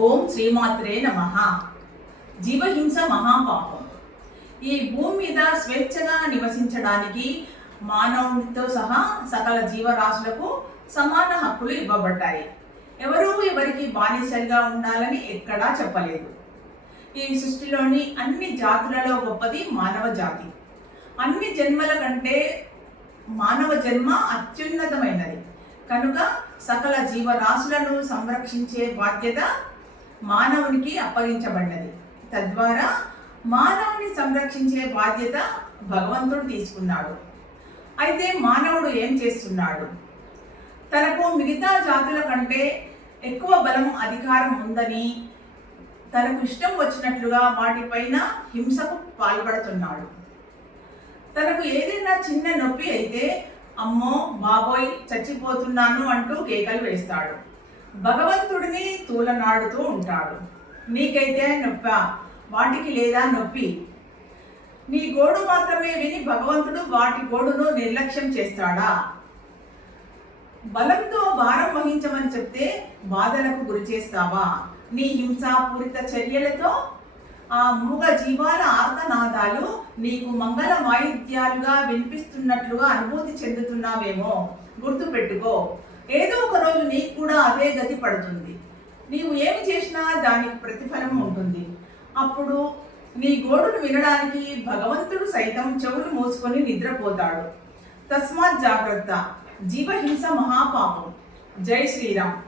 ఓం శ్రీమాత్రే నమ. జీవహింస మహాపాపం. ఈ భూమి మీద స్వేచ్ఛగా నివసించడానికి మానవునితో సహా సకల జీవరాశులకు సమాన హక్కులు ఇవ్వబడ్డాయి. ఎవరూ ఎవరికి బానిసలుగా ఉండాలని ఎక్కడా చెప్పలేదు. ఈ సృష్టిలోని అన్ని జాతులలో గొప్పది మానవ జాతి. అన్ని జన్మల కంటే మానవ జన్మ అత్యున్నతమైనది. కనుక సకల జీవరాశులను సంరక్షించే బాధ్యత మానవునికి అప్పగించబడినది. తద్వారా మానవుని సంరక్షించే బాధ్యత భగవంతుడు తీసుకున్నాడు. అయితే మానవుడు ఏం చేస్తున్నాడు? తనకు మిగతా జాతుల కంటే ఎక్కువ బలం అధికారం ఉందని తనకు ఇష్టం వచ్చినట్లుగా వాటిపైన హింసకు పాల్పడుతున్నాడు. తనకు ఏదైనా చిన్న నొప్పి అయితే అమ్మో బాబోయ్ చచ్చిపోతున్నాను అంటూ కేకలు వేస్తాడు. భగవంతుడిని తూలనాడుతూ ఉంటాడు. నీకైతే నొప్ప? వాటికి లేదా నొప్పి? నీ గోడు మాత్రమే విని భగవంతుడు వాటి గోడును నిర్లక్ష్యం చేస్తాడా? బలంతో భారం వహించమని చెప్తే బాధలకు గురి చేస్తావా? నీ హింసాపూరిత చర్యలతో ఆ మూగ జీవాల ఆర్తనాదాలు నీకు మంగళ వాయిద్యాలుగా వినిపిస్తున్నట్లుగా అనుభూతి చెందుతున్నావేమో గుర్తుపెట్టుకో. ఏదో ఒక రోజు నీకు పడుతుంది. నీవు ఏమి చేసినా దానికి ప్రతిఫలం ఉంటుంది. అప్పుడు నీ గోడును వినడానికి భగవంతుడు సైతం చెవులు మూసుకొని నిద్రపోతాడు. తస్మాత్ జాగ్రత్త. జీవహింస మహాపాపం. జై శ్రీరామ్.